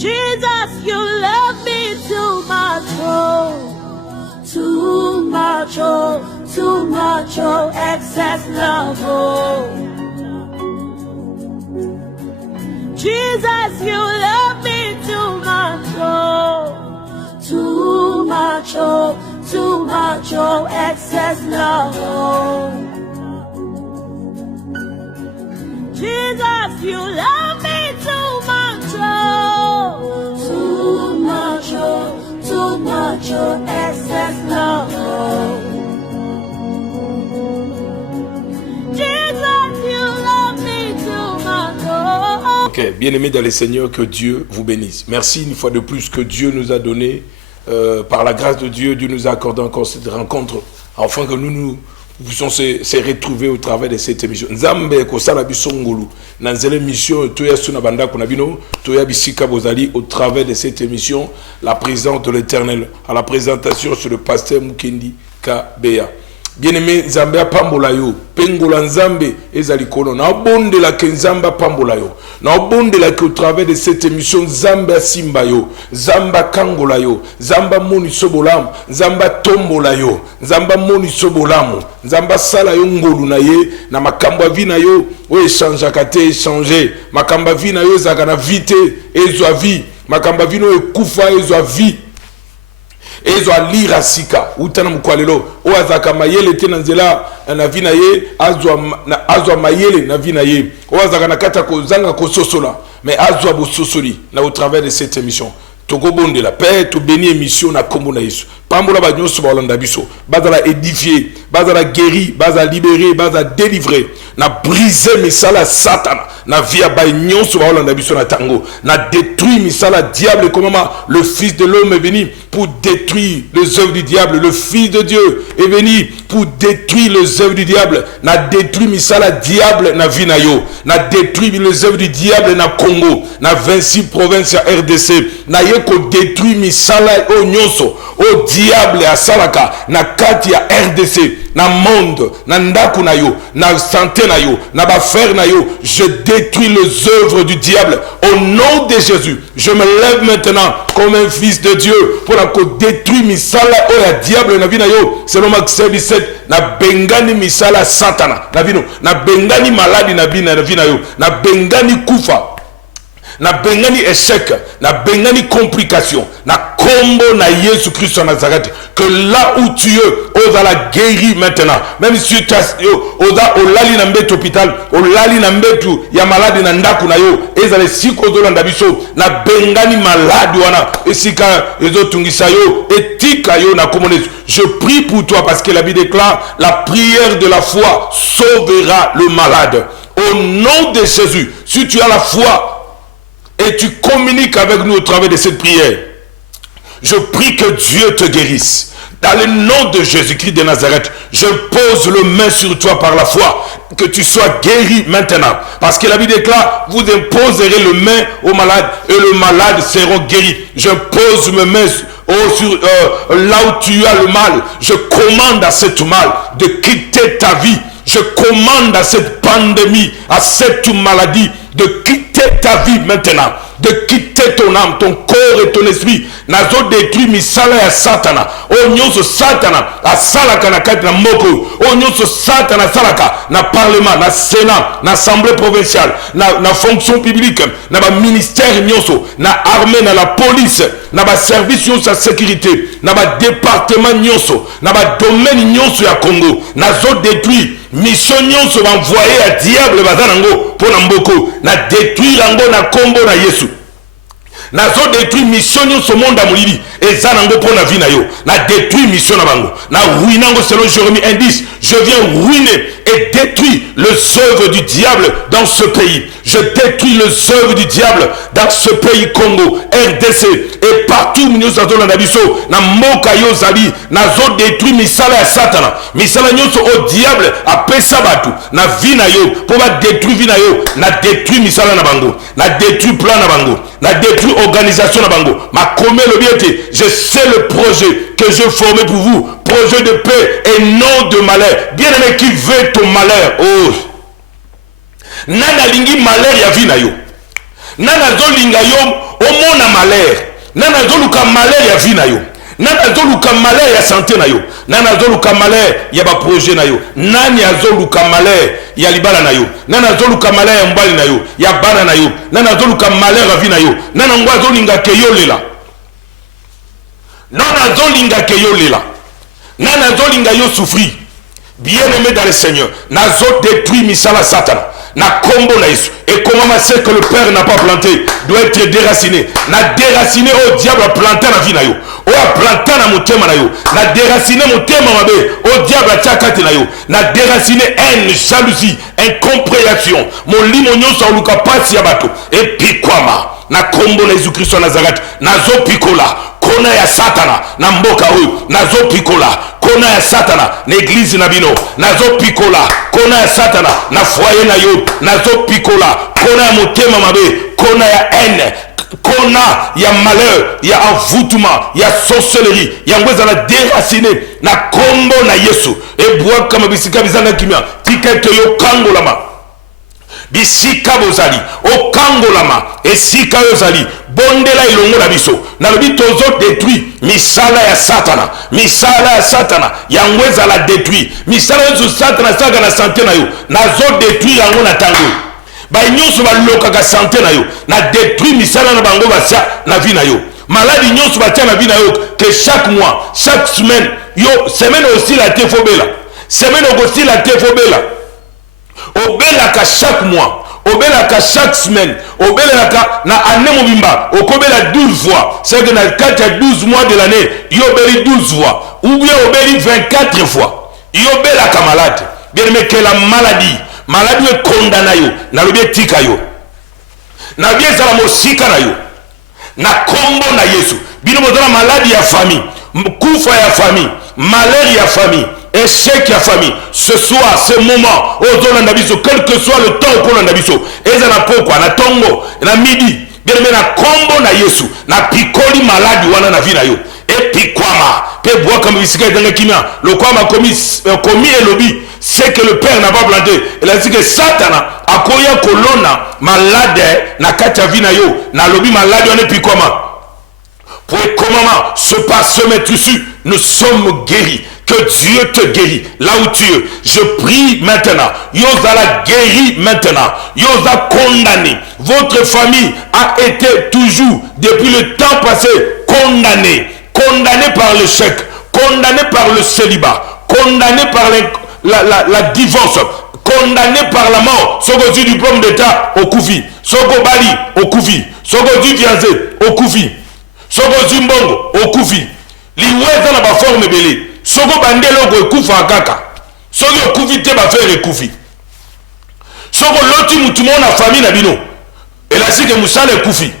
Jesus, you love me too much, oh, too much, oh, too much, oh, excess love, oh. Jesus, you love me too much, oh, too much, oh, too much, oh, excess love, oh. Jesus, you love me too much, oh, too much, oh, too much, oh, excess love, oh. Jesus, you love me too much, oh. Ok, bien-aimés dans le Seigneur, que Dieu vous bénisse. Merci une fois de plus que Dieu nous a donné, par la grâce de Dieu, Dieu nous a accordé encore cette rencontre, afin que nous puissions se retrouver au travers de cette émission. Nzambe kosala biso ngulu na nzele mission toya suna banda kuna bino toya bisika bozali au travers de cette émission, la présence de l'Éternel. À la présentation sur le pasteur Mukendi Kabeya. Bien-aimé, Nzambe pambola yo, pengola Nzambe ezali kono na obondela ke Nzamba pambola yo. Na obondela ke au travers de cette émission Nzambe asimba yo, Nzamba kangola yo, Nzamba moni sobolam, Nzamba tombola yo, Nzamba moni sobolamu, Nzamba sala yo ngolu na ye, na makambo vi na yo, o échange kate échanger, makambo vi na yo zakana vite ezwa vi, makambo vi no ekufa ezwa vi. Ezo alira sika utana mkwalelo o azaka mayele tena nzela na vina ye azwa mayele na vina ye o azaka nakata ko zanga ko sosola mais azwa bo sosoli na au travers de cette émission Togo bonde la paix to béni émission na kombo na Yesu pambola ba nyonso ba landa biso bazala édifier bazala guéri bazala libérer bazala délivrer na briser misala satana na via ba nyonso ba landa biso na tango na détruire misala diable comme le fils de l'homme est venu pour détruire les œuvres du diable. Le fils de Dieu est venu pour détruire les œuvres du diable. Na détruire misala diable na vinayo na détruire les œuvres du diable na Congo na 26 provinces à RDC na ko détruit misala o nyonso o diable a salaka na kati ya RDC na monde na ndaku na yo na santé na yo na ba frère na yo. Je détruis les œuvres du diable au nom de Jésus. Je me lève maintenant comme un fils de Dieu pour que détruire misala o ya diable na vina yo. Selon Matthieu 17 na bengani misala satana na vino na bengani maladi na vina yo na bengani kufa na bengani échec, na bengani complication, na combo na Jésus Christ en Nazareth, que là où tu es, on va la guérir maintenant. Même si tu as olali na mbeto hôpital, olali na mbeto ya malade na ndaku na yo, ezale siko zolanda biso na bengani malade wana, esika ezotungisa yo, etika yo na komonesu. Je prie pour toi parce que la Bible déclare la prière de la foi sauvera le malade. Au nom de Jésus, si tu as la foi et tu communiques avec nous au travers de cette prière, je prie que Dieu te guérisse. Dans le nom de Jésus-Christ de Nazareth, je pose le main sur toi par la foi, que tu sois guéri maintenant. Parce que la Bible déclare, vous imposerez le main aux malades et le malade seront guéris. Je pose mes mains sur là où tu as le mal. Je commande à cette mal de quitter ta vie. Je commande à cette pandémie, à cette maladie, de quitter ta vie maintenant, de quitter ton âme, ton corps et ton esprit. Nazo détruit misala ya satana. O nyonso satana asalaka na kati na moko. O nyonso satana asalaka na parlement, na sénat, na assemblée provinciale, na fonction publique, na ba ministère nyonso, na armée, na la police, na ba service nyonso ya sécurité, na ba département nyonso, na ba domaine nyonso ya Congo. Nazo détruit mission nyonso va envoyer à diable bazanango pour mboko na détruire ango na kombo na Yesu. Nazo détruire mission nyonso monde amulili ezanango pour na vie na yo. Na détruire mission na bango. Na ruinango selon Jérémie 1:10. Je viens ruiner et détruire les œuvres du diable dans ce pays. Je détruis les œuvres du diable dans ce pays Congo, RDC et partout où nous sommes dans biso na moka yo zali nazo détruire misala ya satana. Misala nyonso au diable a pesa batu na vie na yo pour ba détruire vie na yo, na détruire misala na bango, na détruire plan na bango, na détruire organisation na bango. Ma commet le biété, je sais le projet que je formais pour vous, projet de paix et non de malheur. Bien-aimé, qui veut ton malheur? Oh, nana lingi malheur ya vie na yo. Nana zo linga yo omona malheur nani azoluka malheur ya vie na yo nani azoluka malheur ya santé na yo nani azoluka malheur ya baprojet na yo nani azoluka malheur ya libala na yo nani azoluka malheur ya mbali na yo ya bana na yo nani azoluka malheur ya vie na yo nani ngo azolinga ke yo lela nani azolinga ke yo lela nani azolinga yo souffrir bien-aimé dans le Seigneur nazo détruit misala Satan na combo na Yesu et comment c'est que le père n'a pas planté doit être déraciné na déraciné au diable a planté na vie na yo o a planté na motema na yo na déraciné motema mabe au diable a tiakati na yo na déraciné haine jalousie incompréhension molimo nyonso oluka pasi ya bato et pikwama na combo na Jésus Christ Nazareth nazo pikola kona ya Satana na mboka huyu nazo pikola kona ya Satana na église na bino nazo pikola kona ya Satana na foyer na yo nazo pikola kona ya motema mabe kona ya haine kona ya malheur ya envoûtement ya sorcellerie ya ngweza na déraciné na kombo na Yesu e bois kama bisika bizanga kimia tikete yo kangolama bisika bozali okangolama esika yozali bondela ilongo na biso na lobi tozo détruit misala ya Satana yango ezala détruit misala yo Satana saka na santé na yo nazo détruit yango na tango ba nyonso balokaka santé na yo na détruit misala na bango basia na vie na yo maladie nyonso batia na vie na yo que chaque mois chaque semaine yo semaine aussi la tefobela semaine aussi la tefobela obelaka chaque mois obelaka chaque semaine obelaka na année mobimba okobela 12 fois c'est que dans le cadre de 12 mois de l'année yobeli 12 fois ou bien obeli 24 fois yobelaka malade bien mais que la maladie est condamnée yo na lobi tika yo na bien ça la mosika na yo na kombo na Yesu bino bozala maladie ya famille kufa ya famille malheur ya famille échec ya famille ce soir ce moment ozolanda biso quel que soit le temps okolanda biso eza na pokwa na tongo na midi bien na kombo na Yesu na pikoli maladi wana na vie na yo epikwama pe bois comme bisika ezanga kimia le kwama commis elobi c'est que le père n'a pas planté il a dit que Satana akoya kolona malade na kati ya vie na yo na lobi maladi wana epikwama pour comment se passe ce maître ici nous sommes guéris. Que Dieu te guérit là où tu es. Je prie maintenant. Yozala guéri maintenant. Yosa condamné. Votre famille a été toujours, depuis le temps passé, condamnée. Condamnée par l'échec. Condamnée par le célibat. Condamnée par la divorce. Condamné par la mort. Soko du diplôme d'état au Koufi. Soko Bali au Koufi. Soko du Vianzé au Koufi. Soko du Mbongo au Koufi. Liweza na ba forme belé. Soko bandelo ko ekufa kaka. Soko okufi te ba faire ekufi. Soko loti mutu mo na famille na bino. Elasi ke musala ekufi.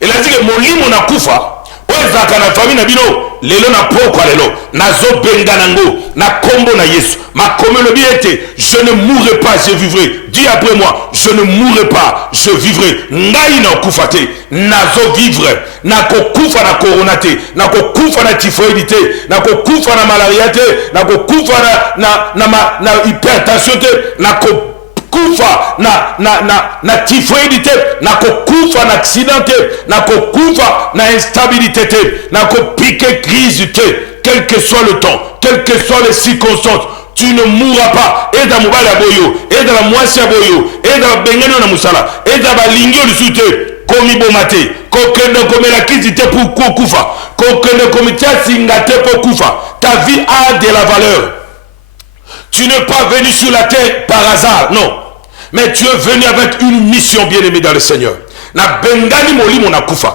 Elasi ke molimo na kufa. Oezaka na famille na bino lelo na poko lelo nazo benga nango na kombo na Yesu. Ma komelo biete je ne mourrai pas je vivrai. Dis après moi je ne mourrai pas je vivrai. Ngai na kufa te nazo vivre. Na kokufa na corona te na kokufa na typhoïde te na kokufa na malaria te na kokufa na hypertension te na kokufa na typhoïde te na kokufa na accident te na kokufa na instabilité te na kopike crise te quel que soit le temps quelles que soient les circonstances tu ne mourras pas et dans mobile aboyo et dans la moisi aboyo et dans la bengano na musala et dans la lingio du soute komi bomate kokende komela kizite pour kokufa kokende komitia singate pour kufa ta vie a de la valeur tu n'es pas venu sur la terre par hasard non mais tu es venu avec une mission bien-aimée dans le Seigneur na bengani molimo na kufa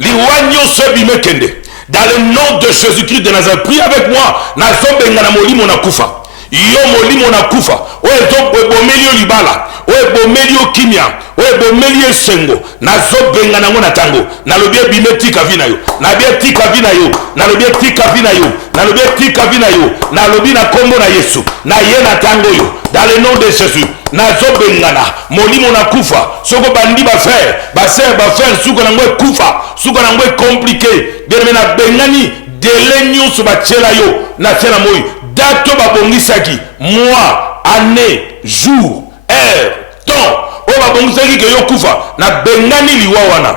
liwanyo sebime kende dans le nom de Jésus-Christ de Nazareth prie avec moi na zobenga na molimo na kufa yo molimo na kufa oezo bomelio libala oebomelio kimia oebomelio sengo na zobenga nango na tango na lobie bimetika vina yo na bie tika vina yo na lobie tika vina yo na lobie tika vina yo na lobi na kombo na Yesu na ye na tango yo dans le nom de Jésus na zobengana molimo na kufa soko bandi ba faire suko nango kufa suko nango compliqué bien na bengani dele nyonso ba tshela yo na tshela moyi dato babongisaki mois année jour heure temps oba bongusaki ke yo kufa na bengani liwa wana.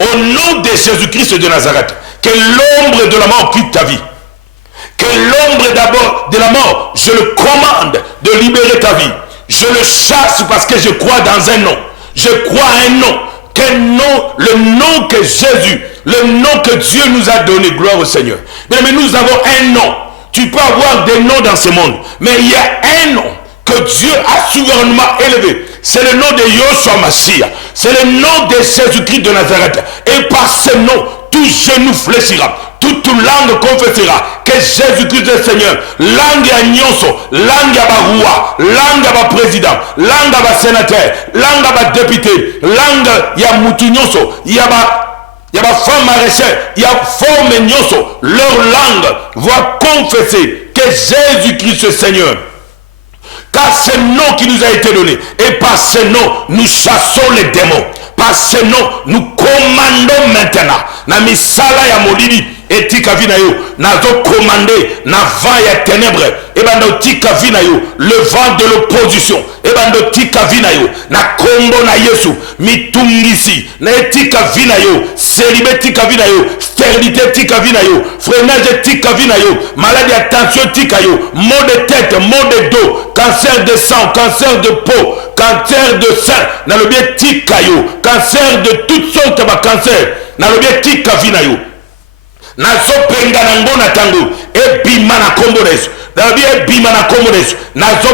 Au nom de Jésus-Christ de Nazareth, que l'ombre de la mort quitte ta vie. Que l'ombre d'abord de la mort, je le commande de libérer ta vie. Je le chasse parce que je crois dans un nom. Je crois à un nom. Quel nom? Le nom que Jésus, le nom que Dieu nous a donné. Gloire au Seigneur. Mais nous avons un nom. Tu peux avoir des noms dans ce monde, mais il y a un nom que Dieu a souverainement élevé. C'est le nom de Yoshua Mashiach. C'est le nom de Jésus-Christ de Nazareth. Et par ce nom, tout genou fléchira. Toute langue confessera que Jésus-Christ est Seigneur. Langue à nyonso, langue à roi, langue à président, langue à sénateur, langue à député, langue à moutou nyonso, il y a femme maraîchère, il y a forme nyonso. Leur langue va confesser que Jésus-Christ est Seigneur. Car c'est le nom qui nous a été donné. Et par ce nom, nous chassons les démons. Par ce nom, nous commandons maintenant. Na misala ya molili etika vina yo. Nazo commandé na vent ya ténèbres. Et bando tika vina yo. Le vent de l'opposition. Et bando tika vina yo. Na kombo na Yesu. Mitungisi. Na etika vina yo. Célibé tika vina yo. Stérilité tika vina yo. Freinage tika vina yo. Maladie à tension tika yo. Maux de tête, maux de dos. Cancer de sang, cancer de peau. Cancer de sein. Na le bien tika yo. Cancer de toutes sortes de cancer. Na le bien tika vina yo. Nazo penga na ngona tango. Ebima na kombo nesu. Na bien ebima na kombo nesu. Nazo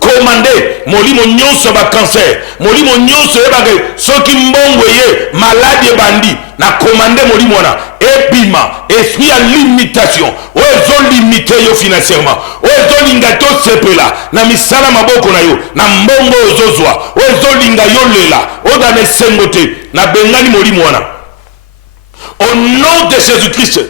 commandé molimo nyonso ba cancer. Molimo nyonso ebage soki mbongo ye maladie bandi. Na commandé molimo wana. Ebima. Esprit à limitation. Oezo limité yo financièrement. Oezo linga to sepela. Na misala maboko na yo. Na mbongo ozozwa. Oezo linga yo lela. Oda ne sengote. Na bengani molimo wana. Au nom de Jésus-Christ,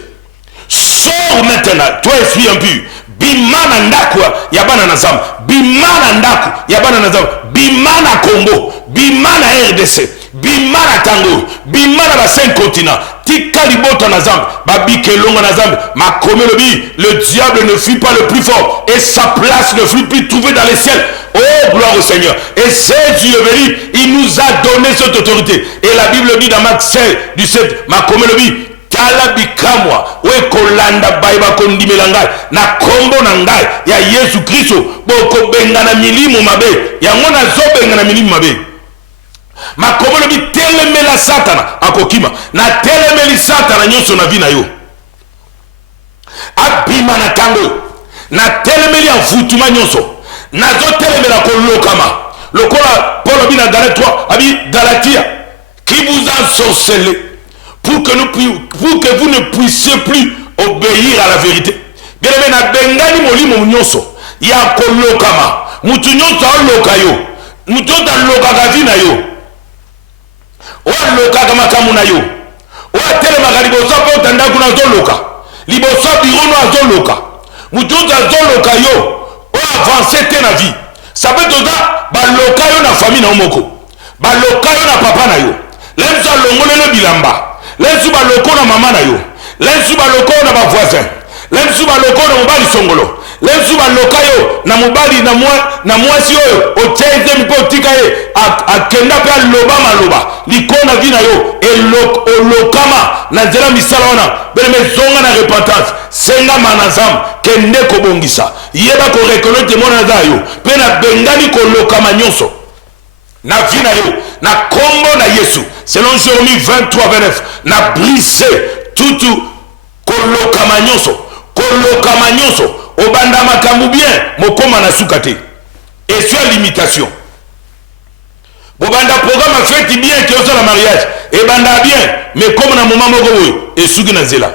sors maintenant, toi esprit impur. Bimana ndaku yabana nazam. Bimana ndaku yabana nazam. Bimana Congo. Bimana RDC. Bimana Tango. Bimana ba 5 continents. Tika libota nazam. Babi kelonga nazam. Ma komelobi. Le diable ne fut pas le plus fort. Et sa place ne fut plus trouvée dans les ciels. Oh, gloire au Seigneur. Et Jésus est venu, il nous a donné cette autorité. Et la Bible dit dans Marc 7, du 7, ma komelobi, talabikamwa, we kolanda baiba kondimelanga, na kombo nangai, ya Yesu Kristo, boko benga na milimu mabe, ya ngona zo benga na milimu mabe. Ma komelobi telemela satana, akokima, na telemeli satana nyonso na vina yo. Abima na tango, na telemeli envoûtement nyonso. Nazo telemela kolokama. Lokola Paul Abina Galatie 3, Abi Galatia, qui vous a sorcelé pour que vous ne puissiez plus obéir à la vérité. Bien aimé, na bengani molimo nyonso ya kolokama. Mutu nyonso aloka yo. Mutu nyonso aloka vina yo. O aloka kama kamuna yo. O telemaka liboso po tanda kuna zoloka. Liboso birono azoloka. Mutu nyonso azoloka yo. O avancer te na vie. Ça peut être baloka yo na famille na moko. Baloka yo na papa na yo. Lenso longole le bilamba. Lenso baloko na mama na yo. Lenso baloko na ba voisin. Lenso baloko na mobali songolo. Lenso baloka yo na mobali na mwasi yo. O teze mpo tika ye akenda pe loba maloba. Likona vina yo elokama na nzela misala wana. Bele zonga na repentance. Senga manazam kende kobongisa. Yeba ko reconnaître mona zayo. Pe na bengani ko lokama nyonso. Na vina yo na kombo na Yesu. Selon Jérémie 23:29, na brisé tout kolokama nyonso. Kolokama nyonso. Obanda makambu bien mokoma na sukate. Et sur limitation. Bobanda programme fait bien que sur le mariage. Et banda bien mais comme na moment moko et suki na zela.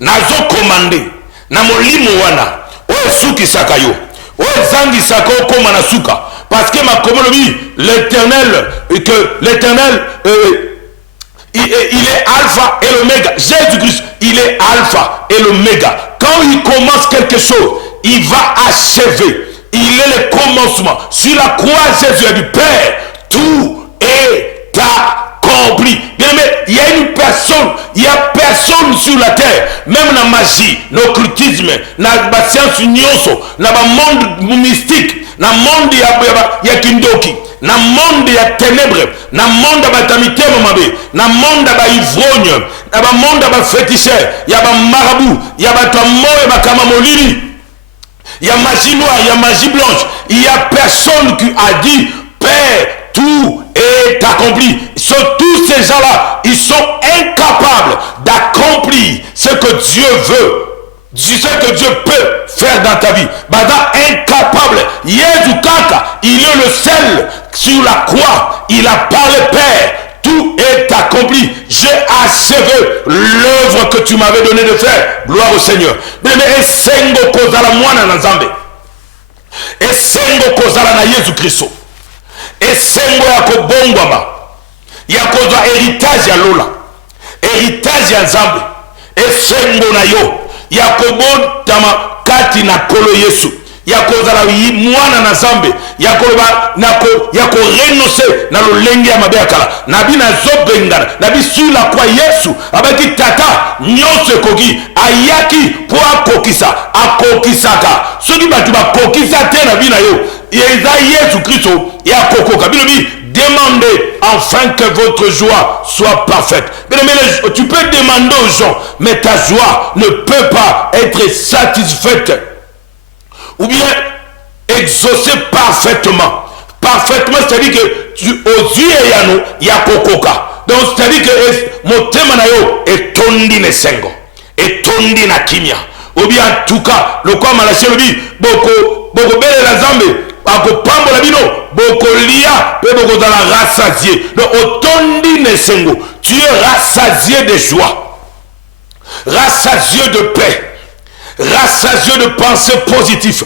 Nazo commandé na molimo wana o suki sakayo o zangi sako koma na suka parce que ma komonobi l'éternel il est alpha et l'oméga. Jésus-Christ il est alpha et l'oméga. Quand il commence quelque chose il va achever. Il est le commencement. Sur la croix Jésus a dit Père tout est accompli. Bien aimé, il y a une personne, il y a personne sur la terre, même la magie, l'occultisme, la science nyonso, la monde mystique, la monde ya kindoki, na monde ya ténèbres, na monde ya batamitema mabe, na monde ya ivrogne, na ba monde ya féticheur, ya ba marabout, ya bato moye bakama molili, ya magie noire, ya magie blanche. Il y a personne qui a dit Père, tout est accompli. Sur tous ces gens-là, ils sont incapables d'accomplir ce que Dieu veut. Ce que Dieu peut faire dans ta vie. Bada incapable. Jésus Kaka, il est le seul sur la croix. Il a parlé, Père, tout est accompli. J'ai achevé l'œuvre que tu m'avais donné de faire. Gloire au Seigneur. Mais esengo kozala mwana na Nzambe. Esengo kozala na Yesu Kristo. Esengo ya kobongwama. Ya kozwa héritage ya lola. Héritage ya Nzambe. Esengo na yo. Ya kobotama kati na kolo Yesu. Ya kozala mwana na Nzambe. Ya renoncer na lolenge ya mabe ya kala. Nabi na zobengana. Nabi sur la croix Yesu. Abaki tata nyonso ekoki. Ayaki po akokisa. Akokisaka. Soki batu bakokisa te nabi na yo. Yeza Yesu Kristo ya kokoka. Bilobi. Demandez afin que votre joie soit parfaite. Mais tu peux demander aux gens, mais ta joie ne peut pas être satisfaite ou bien exaucée parfaitement. Parfaitement, c'est-à-dire que aux yeux il y a kokoka. Donc c'est-à-dire que mon thème est tondi ne sengo et tondi na kimia. Ou bien en tout cas, le quoi malaché le dit, boko belle la zambe. Akopambola bino bokolia pe bokozala rassasié. Donc otondi nesengo, tu es rassasié de joie, rassasié de paix, rassasié de pensées positives.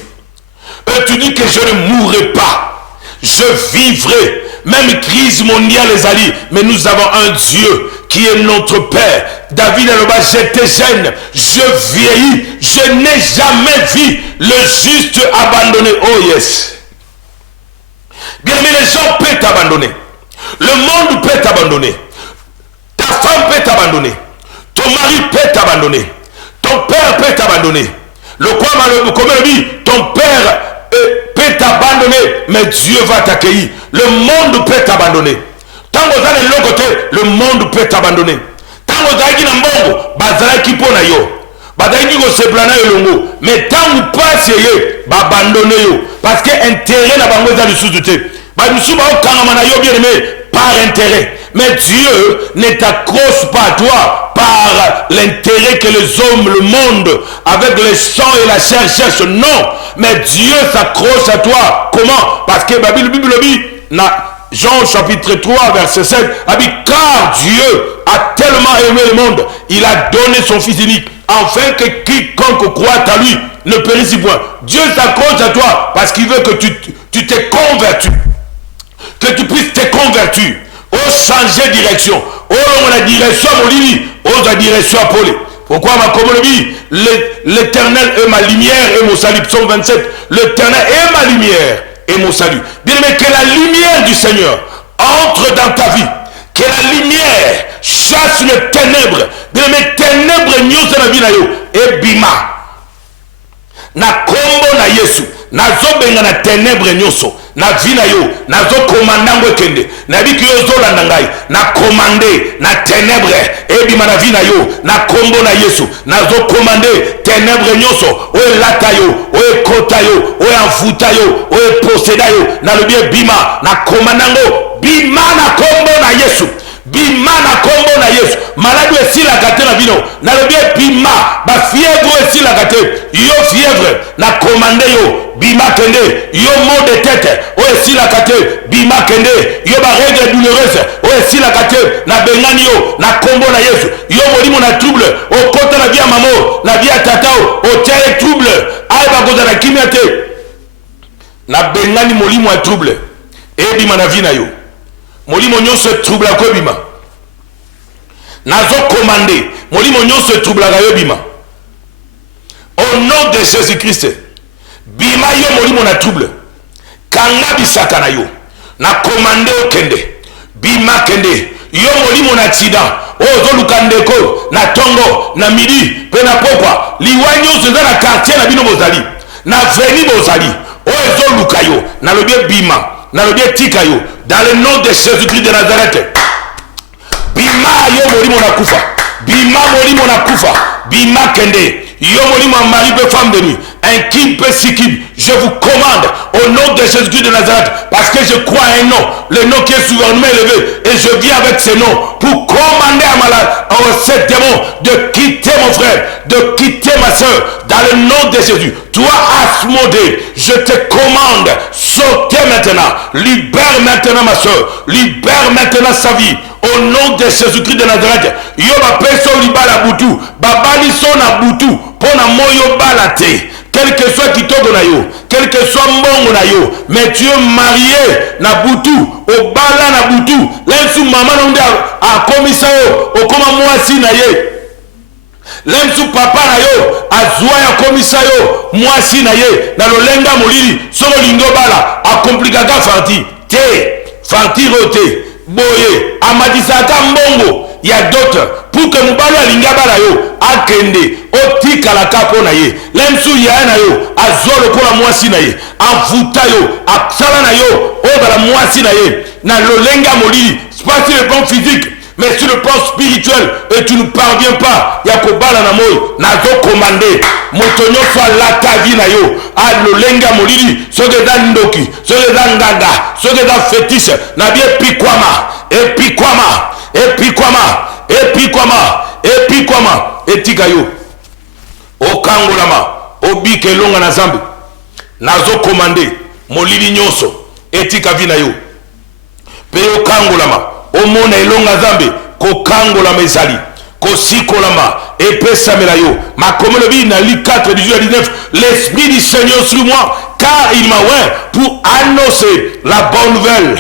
Et tu dis que je ne mourrai pas, je vivrai. Même crise mondiale les alliés, mais nous avons un Dieu qui est notre Père. David a le bas, j'étais jeune, je vieillis, je n'ai jamais vu le juste abandonné. Oh yes. Bien aimé, les gens peuvent t'abandonner. Le monde peut t'abandonner. Ta femme peut t'abandonner. Ton mari peut t'abandonner. Ton père peut t'abandonner. Le quoi, comme on dit, ton père peut t'abandonner, mais Dieu va t'accueillir. Le monde peut t'abandonner. Tant que vous allez de l'autre côté, le monde peut t'abandonner. Tant que vous allez dans le monde, bazala qui pona yo. Bazala qui se plana yo longo. Mais tant que vous passez, abandonnez yo. Parce que intérêt n'a pas besoin de sous-douter. Par intérêt. Mais Dieu ne t'accroche pas à toi par l'intérêt que les hommes, le monde, avec le sang et la chair cherchent. Non. Mais Dieu s'accroche à toi. Comment? Parce que la Bible dit, Jean chapitre 3 verset 7, a dit, car Dieu a tellement aimé le monde, il a donné son Fils unique, afin que quiconque croit à lui ne périsse point. Dieu s'accroche à toi parce qu'il veut que tu t'es converti. Que tu puisses te convertir, ou changer de direction, ou la direction à Molini, ou la direction à Paul. Pourquoi ma communauté, l'éternel est ma lumière et mon salut. Psaume 27, l'éternel est ma lumière et mon salut. Bien aimé, que la lumière du Seigneur entre dans ta vie, que la lumière chasse les ténèbres. Bien aimé, ténèbres nyonso na vie na yo, et bima. Na kombo na Yesu, na zobenga na ténèbres nyonso. Na vie na yo, na zo commandant kende, na bi ki yo zo landa ngai, na commandé, na ténèbres, et bima na vie na yo, na kombo na Yesu, na zo commandé, ténèbres nyonso, o lata yo, o kota yo, o afuta yo, o posséda yo, na le bien bima, na commandant bima na kombo na Yesu. Bima na kombo na Yesu. Malade esila kate na vino. Na le bien bima. Ba fièvre esila kate. Yo fièvre. Na commandé yo. Bima kende. Yo mot de tête. O esila kate. Bima kende. Yo ba règle douloureuse. O esila kate. Na bengani yo. Na kombo na Yesu. Yo molimo na trouble. O kota na via mamo. Na via tatao. O tere trouble. Aïe ba goza na kimiate. Na bengani molimo a trouble. E bima na vina yo. Molimo nyonso trouble ko bima. Nazo commandé. Molimo nyonso trouble ga bima. Au nom de Jésus-Christ. Bima yo molimo na trouble. Kanga bisaka na yo. Na commandé o kende. Bima kende. Yo molimo na accident. Ozo lukandeko na tongo na midi pe na pokwa. Liwanyo zo na quartier na bino bozali. Na veni bozali. Ozo lukayo na le bien bima. Dans le nom de Jésus-Christ de Nazareth. Bima yo molimo na kufa. Bima molimo na kufa. Bima kende. Yo molimo mari be femme de nuit. Un kim pe sikim. Je vous commande au nom de Jésus-Christ de Nazareth, parce que je crois à un nom, le nom qui est souverainement élevé, et je viens avec ce nom pour commander à ces démons de quitter mon frère, de quitter ma soeur, dans le nom de Jésus. Toi, Asmodée, je te commande, sautez maintenant, libère maintenant ma soeur, libère maintenant sa vie, au nom de Jésus-Christ de Nazareth. Yo ba peso libala butu, babali sona butu, pona moyo balate. Quel que soit Kitoko na yo, quel que soit Mbongo na yo, mais tu es marié na butu, au bala na butu, l'ensu maman n'onde a commissaire au koma mwasi na ye. L'ensu papa na yo, a zoa ya commissaire mwasi na ye, na lolenga molili, solo lingo bala, a complicaka fanti, fanti rote, boye, amadisaka Mbongo. Il y a d'autres pour que nous parlions à l'ingabala yo akende otika la kapo na ye lemsu ya na yo azolo ko la mwasi na ye avuta yo aksala na yo o la mwasi na ye na lolenga molili pas sur le plan physique mais sur le plan spirituel et tu ne parviens pas ya ko bala na moyo na zo commander motonyo soit la ta vie na yo a lolenga molili soke da ndoki soke da ngaga soke da fétiche na bien pikwama etika yo okangolama obike elonga na Zambe nazo komande molili nyonso etika vina yo pe okangolama omona elonga Zambe kokangolama ezali kosikolama epesamela yo makomelo bi na Luc 4 18 à 19 l'esprit du Seigneur sur moi car il m'a oint pour annoncer la bonne nouvelle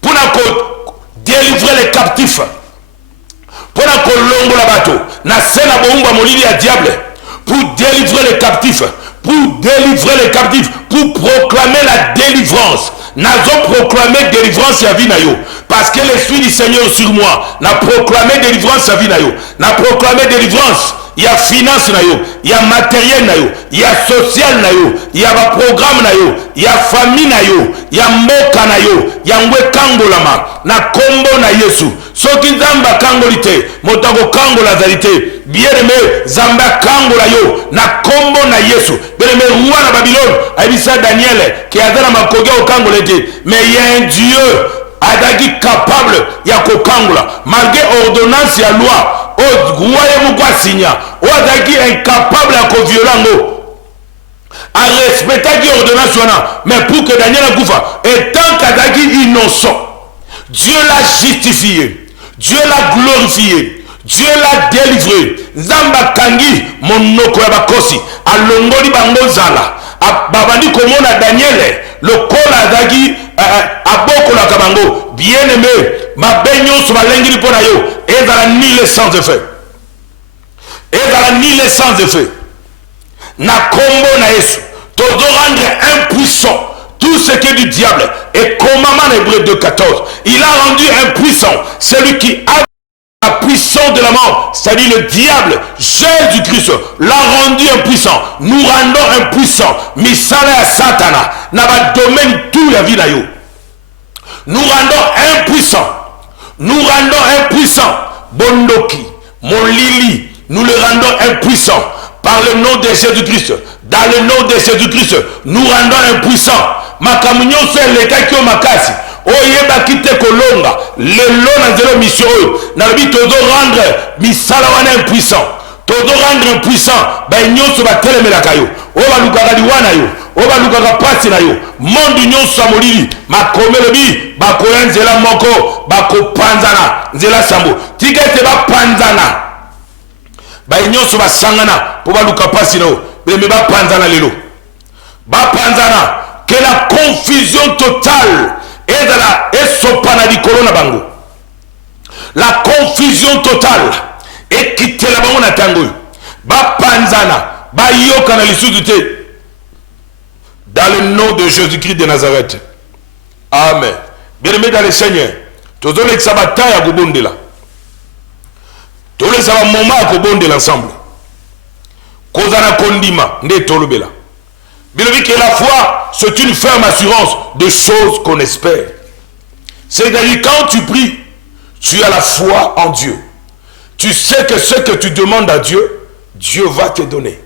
pour délivrer les captifs, pour la bateau, na sena boumba molili à diable, pour délivrer les captifs, pour proclamer la délivrance. Nazo proclamer délivrance à Vinayo, parce que l'esprit du Seigneur sur moi n'a proclamé délivrance à Vinayo, n'a proclamé délivrance. Il y a finance na yo, il y a matériel na yo, il y a social na yo, il y a programme na yo, il y a famille na yo, il y a mboka na yo, il y a ngwe kangolama na kombo na Yesu. Soki Zamba kangolite, motako kangola zalite, bien aimé Zamba kangola yo na kombo na Yesu. Bien aimé roi na Babylone, Aïbisa Daniel qui a dans ma koga au kangolete, mais il y a un Dieu adaki capable ya kokangula malgré ordonnance ya loi. O royaume quoi signa o adaki incapable à ko violango à respecter qui ordonnance mais pour que Daniel a koufa étant qu'adaki innocent Dieu l'a justifié, Dieu l'a glorifié, Dieu l'a délivré. Zamba kangi monoko ya bakosi alongoli bango zala babandi komona Daniel le kol adaki aboko la kabango bien aimé ma benyon sur ma lengi pour yo et dans la ni sans effet na kombo na Yesu to rendre impuissant tout ce qui est du diable et commandement en Hébreux 2:14 il a rendu impuissant celui qui a la puissance de la mort, c'est-à-dire le diable. Jésus-Christ l'a rendu impuissant. Nous rendons impuissant misala ya satana na ba domaine tout la vie na yo. Nous rendons impuissant Bondoki, Molili, nous le rendons impuissant par le nom de Jésus-Christ. Dans le nom de Jésus-Christ, nous rendons impuissant. Makamunyo c'est le cas qui est makasi. Oyeba kite kolonga lelo na zelo mission na bi todo rendre misala wana impuissant todo rendre impuissant ba nyonso ba telemela kayo o ba lukaka liwana yo o ba lukaka pasi na yo monde nyonso amolili makomelo bi ba koyanzela moko ba kopanzana nzela sambo tikete ba panzana ba nyonso ba sangana po ba luka pasi na yo me ba panzana lelo ba panzana que la confusion totale et dans la bango. La confusion totale et quitter la bango na tango. Ba panzana, ba yoka na lisudité. Dans le nom de Jésus-Christ de Nazareth. Amen. Bien-aimé dans le Seigneur. Tous les sabata ya gobondela. Tous les sabamoma ya gobondela ensemble. Kozana kondima nde tolobela. Bible dit que la foi, c'est une ferme assurance de choses qu'on espère. C'est-à-dire, quand tu pries, tu as la foi en Dieu. Tu sais que ce que tu demandes à Dieu, Dieu va te donner.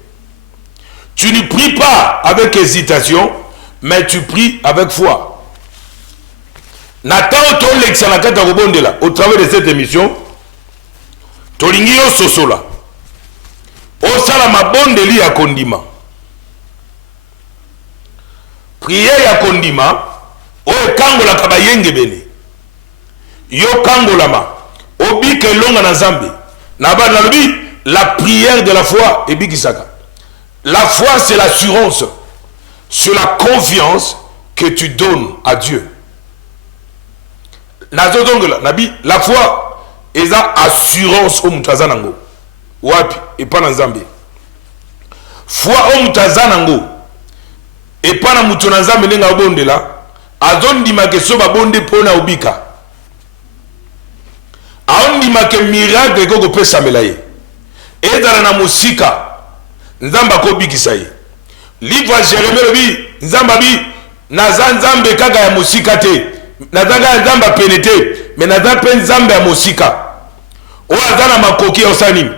Tu ne pries pas avec hésitation, mais tu pries avec foi. Nathan, au travers de cette émission, tolingi yo sosola. Osala mabondeli ya kondima. Prière ya kondima, o kangola kabayenge bene. Yo kangolama, obike longa na Nzambe. Naba nalobi, la prière de la foi et bikisaka. La foi, c'est l'assurance sur la confiance que tu donnes à Dieu. La foi est l'assurance au mutazanango. Wapi et pas dans Zambie. Foi au mutazanango et pas dans mutunazambe nenga bondela. Azon di makeso ba bonde pona ubika. Aon di make miracle ko pesa melaye. Et dans la musika Nzamba ko bikisa ye. Livre Jérémie lobi Nzamba bi naza Nzambe kaka ya musika te. Naza Nzamba penete mais naza pe Nzambe ya musika. O azana makoki osani.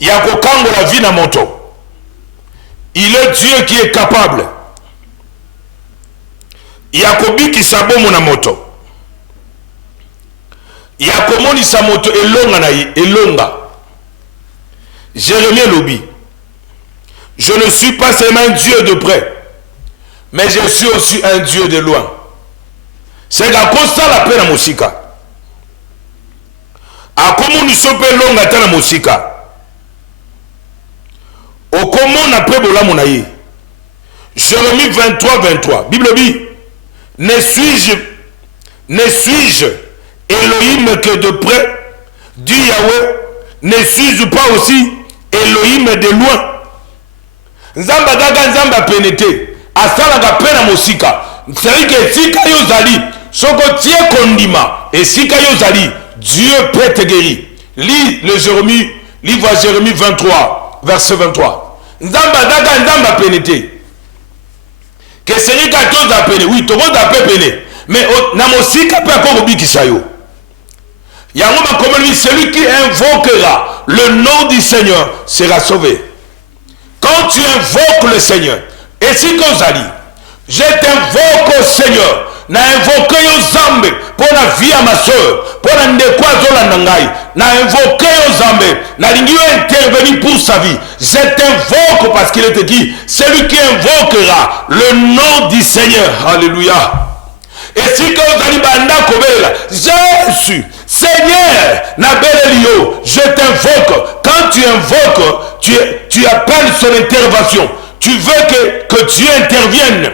Ya kokango la vie na moto. Il est Dieu qui est capable. Ya kobikisa bomo na moto. Ya komoni sa moto elonga na ye, elonga. Jérémie Lobi, je ne suis pas seulement un Dieu de près, mais je suis aussi un Dieu de loin. C'est à cause de la peine à Mosika. À comment nous sommes longs à la Mosika. Au comment on appelle Bola Monaï. Jérémie 23, 23. Bible dit, ne suis-je Elohim que de près, dit Yahweh, ne suis-je pas aussi Elohim de loin. Nzamba gaga nzamba penete asala ga pena mosika. C'est que sika yo zali soko tie kondima et sika yo zali Dieu peut te guérir. Lis le Jérémie, livre Jérémie 23 verset 23. Nzamba gaga nzamba penete que c'est ka to za pene oui to za pene mais na mosika pe ko bikisa yo. Celui qui invoquera le nom du Seigneur sera sauvé. Quand tu invoques le Seigneur, et si Kozali, je t'invoque au Seigneur, na invoqué aux Zambé pour la vie à ma soeur, pour la ndekwazo la nangai, na invoqué aux Zambé, na lingio intervenir pour sa vie. Je t'invoque parce qu'il était dit, celui qui invoquera le nom du Seigneur. Alléluia. Et si Kozali banda kobela, Jésus, Seigneur, Nabelelio, je t'invoque. Quand tu invoques, tu appelles son intervention. Tu veux que Dieu intervienne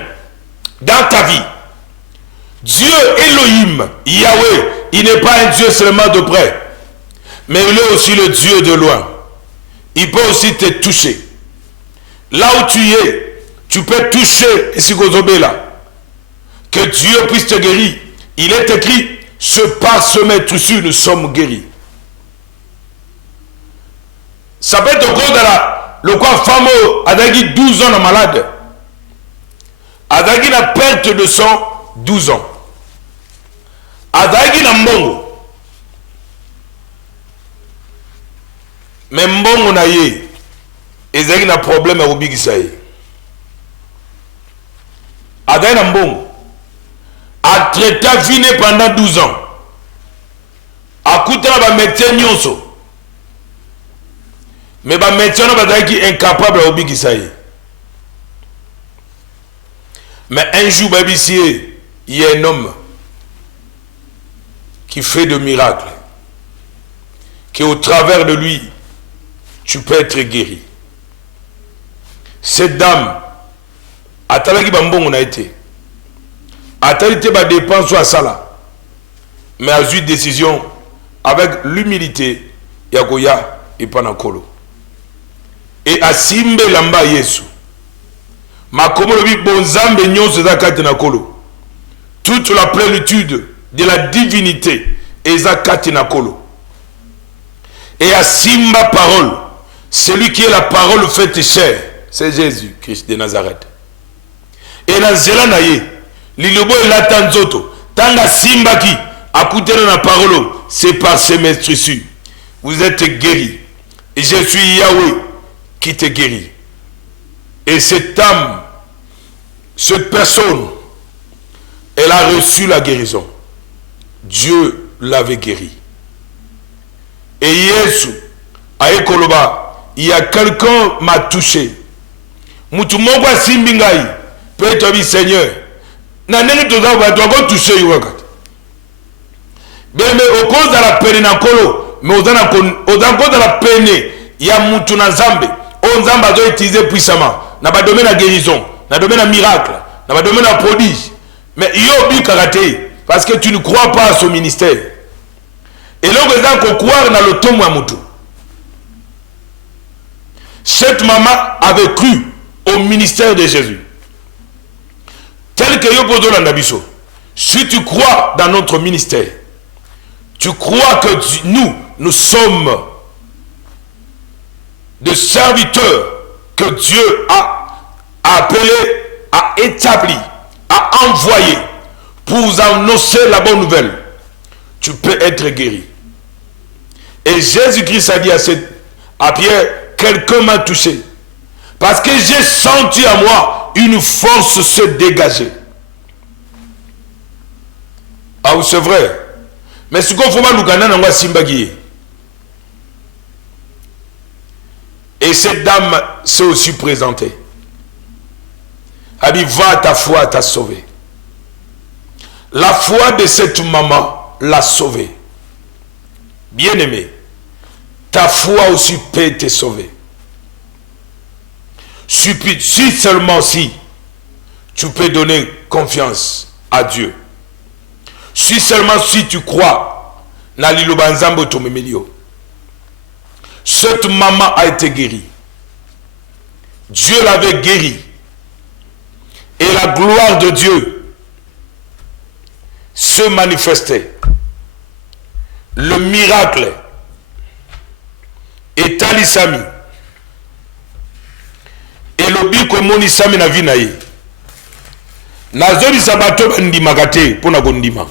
dans ta vie. Dieu Elohim, Yahweh, il n'est pas un Dieu seulement de près, mais il est aussi le Dieu de loin. Il peut aussi te toucher. Là où tu es, tu peux toucher Isikozobela. Que Dieu puisse te guérir. Il est écrit, ce parchemin dessus, nous sommes guéris. Ça peut être au cours de le quoi femme a 12 ans malade. Adagi na perte de sang 12 ans. Adagi na mbongo. Mais mbongo na ye. Ezagi na problème à obigisa ye. Adagi na mbongo. A traité vine pendant 12 ans. A coûté ba médecin nyonso. Mais ba médecin ba daki incapable à obigisa ye. Mais un jour, il y a un homme qui fait de miracles, qu'au travers de lui, tu peux être guéri. Cette dame, à Talaki Bambon, on a été. À Talite ba dépense à Sala, mais a eu décision avec l'humilité, Yagoya et Panakolo. Et à Simbe Lamba Yesu. Toute la plénitude de la divinité est Nakolo. Et à Simba parole, celui qui est la parole faite chair, c'est Jésus Christ de Nazareth. Et dans zela na ye, lilobo elata nzoto, tanga simbaki, akutena na parole, c'est par ces meurtrissures. Vous êtes guéris. Et je suis Yahweh qui te guérit. Et cette âme, cette personne, elle a reçu la guérison. Dieu l'avait guéri. Et Yesu, à Ekoloba, il y a quelqu'un m'a touché. Moutoumogwa simbingai, peut-être oui Seigneur. Nanene toza va doit toucher yuwakat. Bien mais au cause de la peine nakolo, mais au cause de la peine, il y a Moutouna Zambe. On Zamba doit utiliser puissamment. N'a pas domaine à guérison, n'a pas domaine à miracle, n'a pas domaine à prodige. Mais il y a oublié karaté parce que tu ne crois pas à son ministère. Et là, on va croire dans le tombeau à Moutou. Cette maman avait cru au ministère de Jésus. Tel que Yopodo Landabiso. Si tu crois dans notre ministère, tu crois que nous sommes des serviteurs que Dieu a appelés, a établis, a envoyés pour vous annoncer la bonne nouvelle. Tu peux être guéri. Et Jésus-Christ a dit à Pierre, quelqu'un m'a touché. Parce que j'ai senti à moi une force se dégager. Ah oui, c'est vrai. Mais ce qu'on fait, nous Simbagi. Et cette dame s'est aussi présentée. Elle dit, va, ta foi t'a sauvé. La foi de cette maman l'a sauvée. Bien-aimé, ta foi aussi peut te sauver. Si seulement si tu peux donner confiance à Dieu. Si seulement si tu crois, cette maman a été guérie. Dieu l'avait guérie. Et la gloire de Dieu se manifestait. Le miracle est alisami. Et le biko moni sami na vinaye. Nazoli sabato bandima kate pona gondima.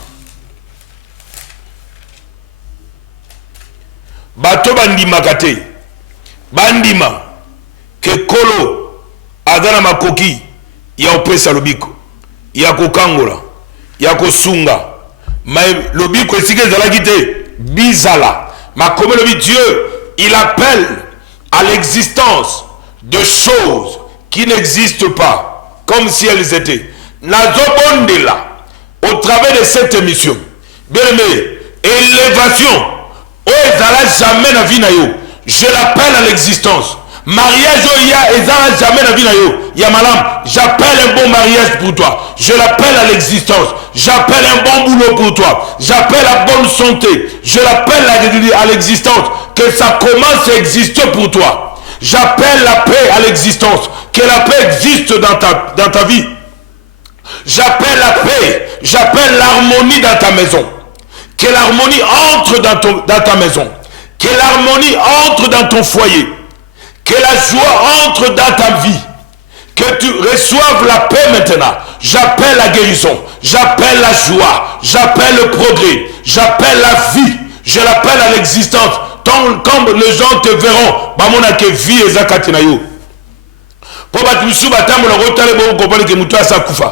Bato bandima kate. Bandima ke kolo adana makoki ya opesa lobiko. Ya kokangola. Ya kosunga. Mais lobiko esike zalakite. Bizala. Ma comme le Dieu, il appelle à l'existence de choses qui n'existent pas, comme si elles étaient. Nazobondela, au travers de cette émission, bien aimé, élévation, jamais na vie na yo, je l'appelle à l'existence. Mariage oya ezala jamais na vie na yo, Yamalam, j'appelle un bon mariage pour toi. Je l'appelle à l'existence. J'appelle un bon boulot pour toi. J'appelle la bonne santé. Je l'appelle à l'existence. Que ça commence à exister pour toi. J'appelle la paix à l'existence. Que la paix existe dans ta vie. J'appelle la paix. J'appelle l'harmonie dans ta maison. Que l'harmonie entre dans ta maison. Que l'harmonie entre dans ton foyer. Que la joie entre dans ta vie. Que tu reçoives la paix maintenant. J'appelle la guérison. J'appelle la joie. J'appelle le progrès. J'appelle la vie. Je l'appelle à l'existence. Quand les gens te verront, bamona ke vie ezakati na yo. Po batusu batambola rotale bo kopali ke mutu asa kufa.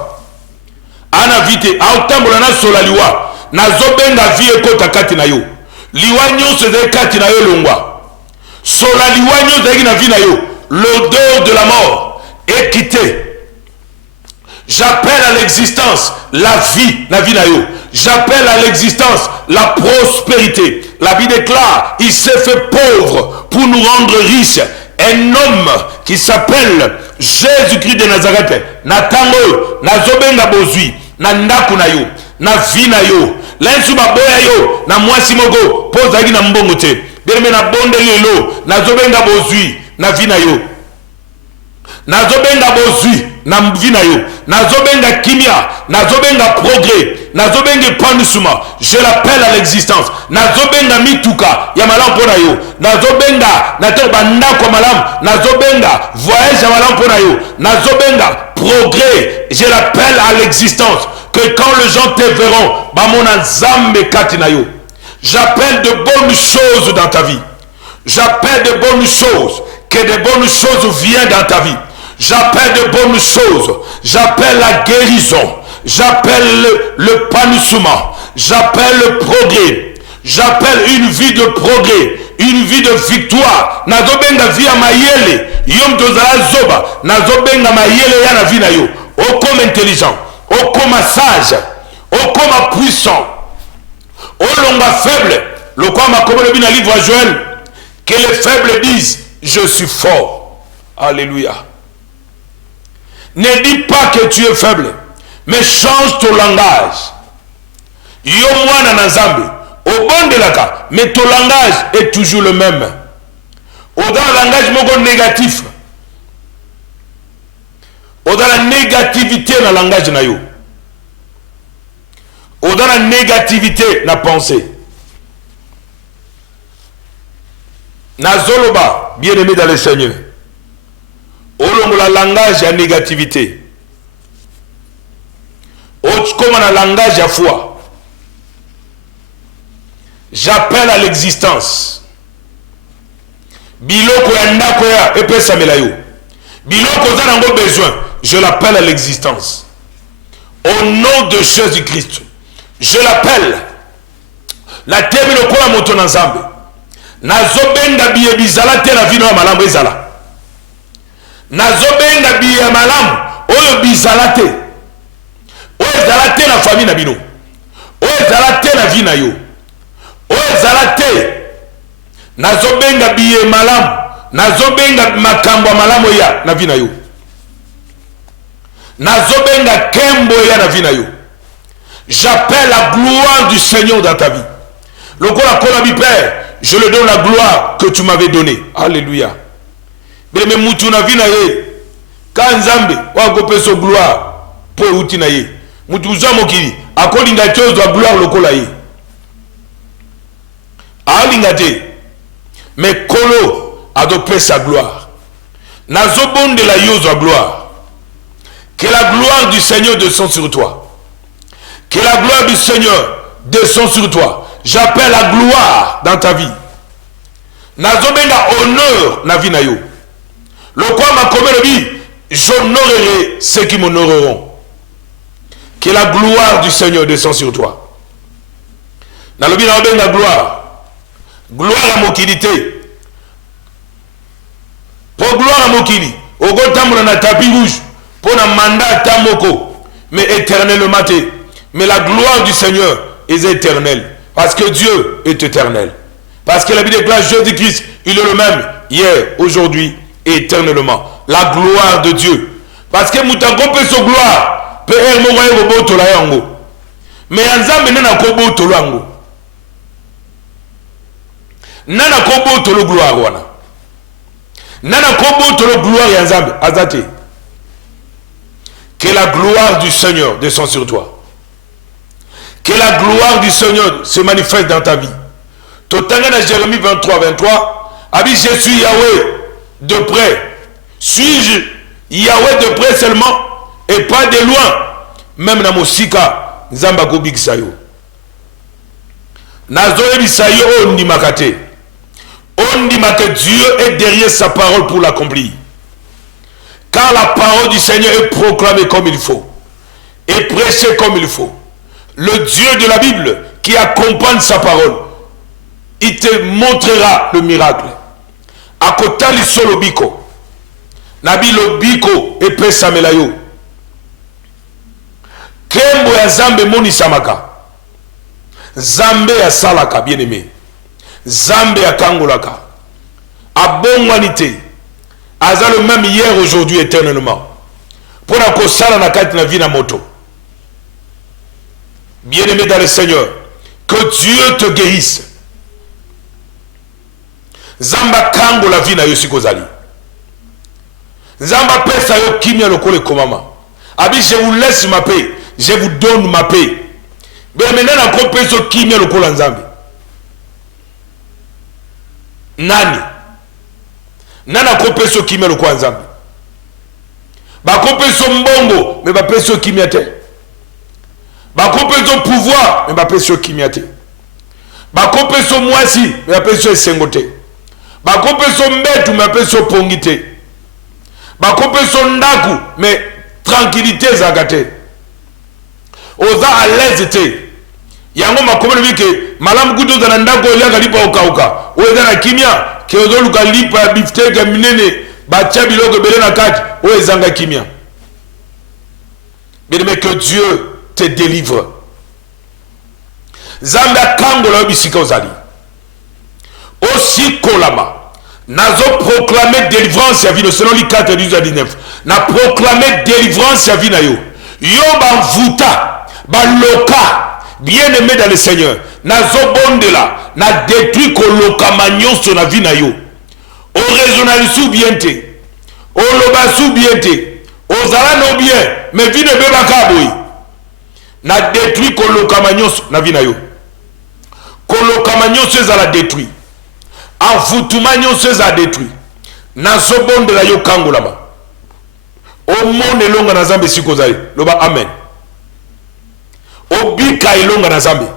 Ana vite, autambola na sola liwa. Nazobenga vie ekota kati na yo. Liwa nyonso ezakati na yo longwa. Sola liwa nyonso ezaki na vie na yo. L'odeur de la mort est quittée. J'appelle à l'existence la vie na yo. J'appelle à l'existence la prospérité. La Bible déclare, il s'est fait pauvre pour nous rendre riches. Un homme qui s'appelle Jésus-Christ de Nazareth. Na tango, na zobenga bozui, na ndaku na yo, na vie na yo. Lensu baboya yo, na mwasi mogo, pozagi na mbongo te. Bien na bonde lelo, na zobenga bozui, na vie na yo. nazobenga bozwi na vie na yo, nazobenga kimia, nazobenga progrès, nazobenga épanouissement, je l'appelle à l'existence. Nazobenga mituka ya malamu pona yo, nazobenga nazoba ndako malam, nazobenga voyage ya malamu pona yo, nazobenga progrès, je l'appelle à l'existence. Que quand les gens te verront, bamona zambe kati na yo. J'appelle de bonnes choses dans ta vie. J'appelle de bonnes choses, que de bonnes choses viennent dans ta vie. J'appelle de bonnes choses, j'appelle la guérison, j'appelle le panissement, j'appelle le progrès, j'appelle une vie de progrès, une vie de victoire. Nazobenga via mayele, yom tozala zoba, nazobenga mayele ya na vie na yo. O comme intelligent, o comme sage, o comme puissant, o longa faible. Le quoi m'a comme le livre à Joël, que les faibles disent, je suis fort. Alléluia. Ne dis pas que tu es faible, mais change ton langage. Yo mwana na Nzambe, au bon de la cas, mais ton langage est toujours le même. Au dans le langage moko négatif, au dans la négativité dans le langage na yo, au dans la négativité na pensée. Na zoloba, bien aimé dans le Seigneur. Olongo la langage à négativité. Comme un langage à foi. J'appelle à l'existence. Biloko ya ndako ya epesa melayo. Biloko za nango besoin, je l'appelle à l'existence. Au nom de Jésus-Christ, je l'appelle. La temi lokola moto na Nzambe. Nazobenga biye bizala te na vino ya malambo ezala. Nazobenga biye malamu oyo bizala te. Oyo ezala te na famille na bino. Oyo ezala te na vie na yo. Oyo ezala te. Nazobenga biye malamu. Nazobenga makambo ya malamu ya na vie na yo. Nazobenga kembo ya na vie na yo. J'appelle la gloire du Seigneur dans ta vie. Lokola kola Père, je le donne la gloire que tu m'avais donnée. Alléluia. Mais mutu na vie na ye, ka Nzambe wa kopeso gloire po uti na ye. Mutu za mokili akolinga chozo gloire lokola ye. Alinga te. Mais kolo adopte sa gloire. Nazobonde la yozo gloire. Que la gloire du Seigneur descende sur toi. Que la gloire du Seigneur descende sur toi. J'appelle la gloire dans ta vie. Nazobenga honneur na vie na yo. Le quoi m'a commis le dit, j'honorerai ceux qui m'honoreront. Que la gloire du Seigneur descende sur toi. Dans le bien la gloire. Gloire à mokilité. Pour gloire à mokili. Au gotambre na tapis rouge. Pour un mandat tamoko. Mais éternellement. Mais la gloire du Seigneur est éternelle. Parce que Dieu est éternel. Parce que la Bible déclare Jésus-Christ, il est le même hier, aujourd'hui et éternellement. La gloire de Dieu. Parce que Moutango peut se gloire. Peut elle mourir au bout de la yango. Mais Nzambe n'a pas beau de l'ango. Nana ko beau de la gloire wana. Nana ko beau de la gloire Nzambe azate. Que la gloire du Seigneur descende sur toi. Que la gloire du Seigneur se manifeste dans ta vie. Totanga dans Jérémie 23, 23. Abi, je suis Yahweh de près. Suis-je Yahweh de près seulement et pas de loin? Même dans Mosika, Zambako Big Sayo. Nazoe Bisayo Ondi Makate. Ondi Makate, Dieu est derrière sa parole pour l'accomplir. Car la parole du Seigneur est proclamée comme il faut. Et prêchée comme il faut. Le Dieu de la Bible qui accompagne sa parole, il te montrera le miracle. Akotali solo biko. Nabi lo biko epe samelayo. Kembo ya Zambe moni samaka. Zambe ya salaka, bien aimé. Zambe ya kangolaka. Abongwanite. Aza le même hier, aujourd'hui, éternellement. Pour la kosala na kati na vina moto. Bien-aimé dans le Seigneur, que Dieu te guérisse. Zamba kango la vie na yosiko zali. Nzamba pesa yo kimia lokole komama. Abi je vous laisse ma paix, je vous donne ma paix. Mais maintenant na ko peso kimia lokole nzambe. Nani? Nana ko peso kimia lokole nzambe. Ba ko peso mbongo, mais ba peso kimia te. Ba ko peso pouvoir, mais ba peso kimia te. Ba ko peso mwasi, mais ba peso esengote. Ba ko peso mbetu, mais ba peso pongite. Bakope son ndaku, mais tranquillité zagate. Oza à l'aise te. Yango makope le que malam kuto za ndako ya kalipa ukauka. Oza na kimia, ke ozo luka lipa bifteke minene, bacha biloko bele na kati, oza nga kimia. Mais que Dieu te délivre. Zamba kangola bisika ozali. Aussi kolama. Nazo proclamer délivrance à vie selon les 4 du 19. Na proclamer délivrance à vie na yo. Yo ba vuta, ba loka, bien aimé dans le Seigneur. Nazo bondela, na détruit ko loka magnon sur la vie na yo. O raisonnal sou bien te. O loba sou bien te. O zala no bien, mais vie ne beba kaboy. Na détruit ko loka magnon sur la vie na yo. Ko loka magnon se zala détruit. Envoûtement nyonso a détruit. Nazo bonde la yo kangolama. O monde longa na zambe sikozali. Loba amen. O bika ilonga na zambe.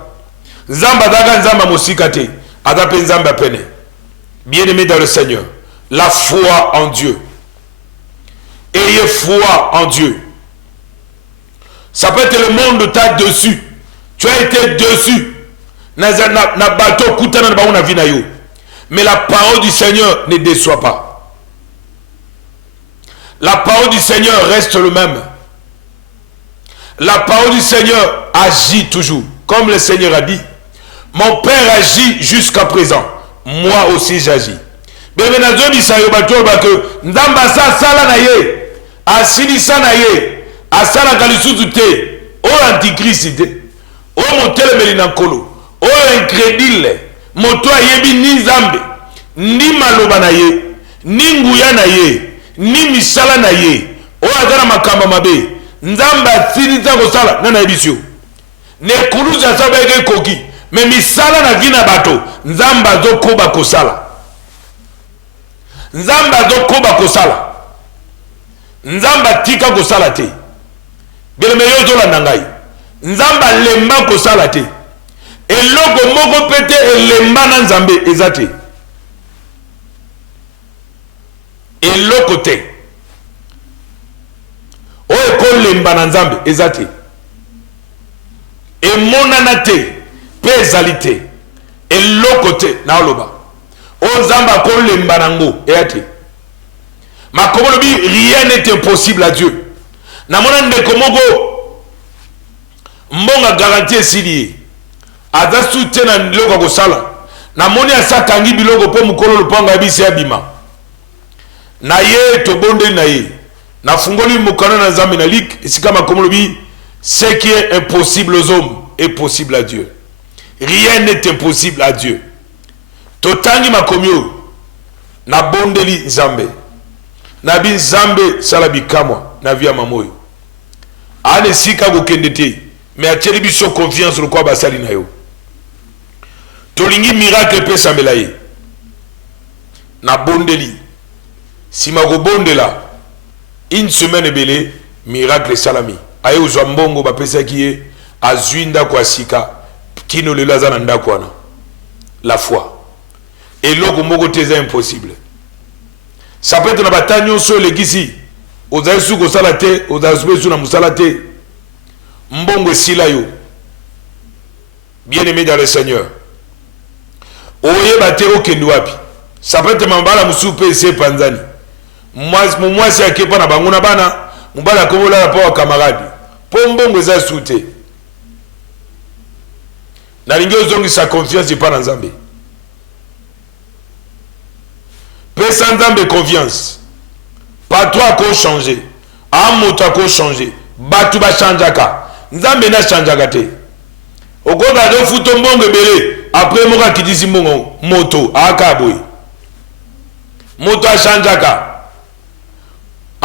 Zamba daga nzamba mosika te. Adape nzamba pene. Bien-aimé dans le Seigneur. La foi en Dieu. Ayez foi en Dieu. Ça peut être le monde t'a dessus. Tu as été dessus. Na bateau kutana na bauna vina yo. Mais la parole du Seigneur ne déçoit pas. La parole du Seigneur reste le même. La parole du Seigneur agit toujours. Comme le Seigneur a dit. Mon Père agit jusqu'à présent. Moi aussi j'agis. Mais maintenant, je dis ça, que Ndamba sa sala na ye. Asili sa na ye. Asala kalisutu te. O antichrist te. O motele melinankolo. O incrédule. Moto ayebi ni zambe, ni maloba na ye, ni nguya na ye, ni misala na ye. O azana makamba mabe. Nzamba silisa ko sala na ebisio. Ne kuluza sabeke koki, me misala na vina bato. Nzamba zo koba ko sala. Nzamba zo koba ko sala. Nzamba tika ko sala te. Bele meyo zo la nangai. Nzamba lemba ko sala te. Eloko moko pete elemba na nzambe ezate. Eloko te. O eko lemba na nzambe ezate. Emonana te. Pe ezalite. Eloko te na oloba. O nzamba ko lemba nango eyate. Makomo bi rien n'est impossible à Dieu. Na mona ndeko moko mbonga garantie sili. Ada soutena biloko kosala na moni asakangi biloko po mukolo lupango ya bisi abima na ye to bonde na ye na fungoli mukana na zambi na lik esika makomolo bi ce qui est impossible aux hommes est possible à Dieu. Rien n'est impossible à Dieu. Totangi makomyo na bondeli nzambe na bi nzambe sala bikamwa na via mamoyo ane sika kokende te mais ateli biso confiance le kwa basali na yo. Tolingi miracle pesa melaye. Na bondeli. Si ma bondela. Une semaine belé, miracle salami. Aye uzwa mbongo ba pesa kiye. Azuinda kwa sika. Kino le lazana nda kwa na. La foi. Et l'ogo mogo teza impossible. Ça peut être na batanyo so legisi. Ozaye su ko salate. Ozaye su na musalate. Mbongo sila yo. Bien aimé dans le Seigneur. Oye batero kenduapi. Ça peut être mambala musupe ese panzani. Moi c'est akepa na banguna bana. Mbala komola la pa camarade. Po mbongo za sute. Na lingi ozongi sa confiance pa na Nzambe. Pesa Nzambe confiance. Pas toi ko changer. Amoto ko changer. Batu ba chanjaka. Nzambe na chanjaka te. Okoba do futo mbongo bele. Après moka kidisi mbongo moto akaboy. Moto a chanjaka.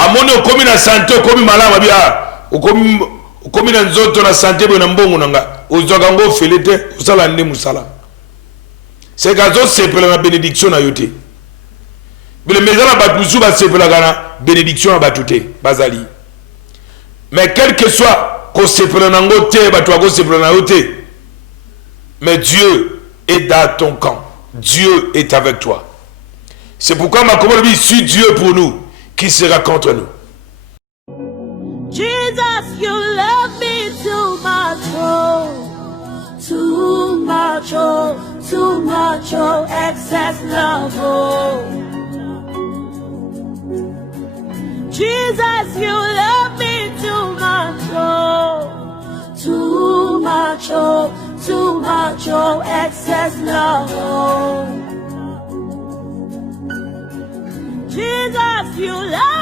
amoni okomi na santé okomi malama bia okomi na nzoto na santé bo na mbongo nanga ozwaka ngo fele te osala nde musala c'est kazo sepela na bénédiction na yote bile mezala batu su ba sepela kana bénédiction na batu te bazali mais quel que soit ko sepela na ngo te batu ko sepela na yote mais Dieu est dans ton camp. Dieu est avec toi. C'est pourquoi ma commande dit, suis Dieu pour nous, qui sera contre nous. Jesus, you love me too much, too much, excess love, Jesus, you love me too much, too much, excess love. Jesus, you love